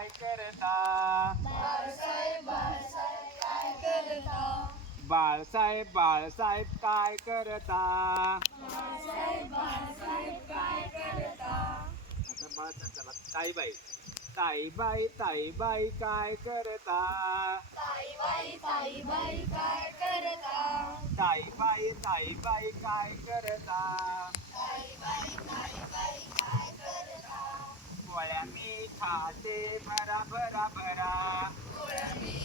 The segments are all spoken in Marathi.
काय करता? बाळासाहेब बाळासाहेब काय करता? आता बाळासाहेब झाला. ताईबाई ताईबाई ताईबाई काय करता? ताईबाई ताईबाई काय करता? पोळ्या मी खाते भरा भरा भरा. पोळ्या मी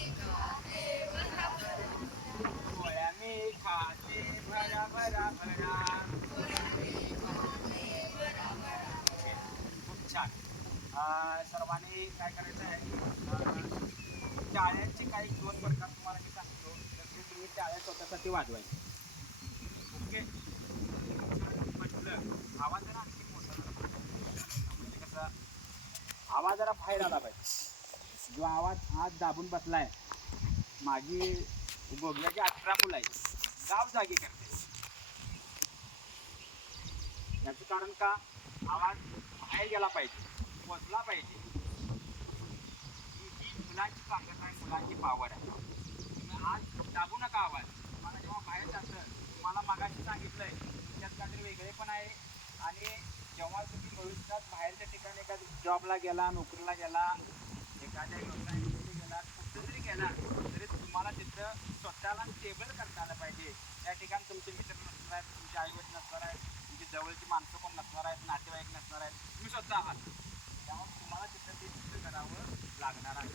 खाते भरा भरा भरा. खूप छान. सर्वांनी काय करायचं आहे, टाळ्यांचे काही 2 प्रकार तुम्हाला मी सांगतो, तर ते तुम्ही टाळ्या स्वतःसाठी वाजवायचे. ओके, म्हटलं आवाज जरा आणखी मोठा झाला पाहिजे. म्हणजे कसं आवाज जरा बाहेर आला पाहिजे. जो आवाज आज दाबून बसलाय, माझी गोगल्याची 18 मुलं आहेत, गाव जागी करते. याचं कारण का, आवाज बाहेर गेला पाहिजे, पोचला पाहिजे. ही मुलांची ताकद आहे, मुलांची पॉवर आहे. तुम्ही आज दाबू नका आवाज. तुम्हाला जेव्हा बाहेर जातं, तुम्हाला मागाशी सांगितलंय त्यात काहीतरी वेगळे पण आहे. आणि जेव्हा तुम्ही भविष्यात बाहेरच्या ठिकाणी एखाद्या जॉबला गेला, नोकरीला गेला, एखाद्या व्यवसायामध्ये गेला, कुठं जरी गेला तरी तुम्हाला तिथं स्वतःला स्टेबल करता आलं पाहिजे. त्या ठिकाणी तुमचे मित्र नसणार आहेत, तुमचे आईवडील नसणार आहेत, तुमची जवळची माणसं कोण नसणार आहेत, नातेवाईक नसणार आहेत, तुम्ही स्वतः आहात. त्यामुळे तुम्हाला तिथं ते सिद्ध करावं लागणार आहे.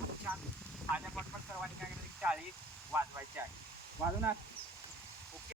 खूप छान. माझ्या पटपट सर्वांनी काय करायचं, टाळी वाजवायची आहे. वाजवणार.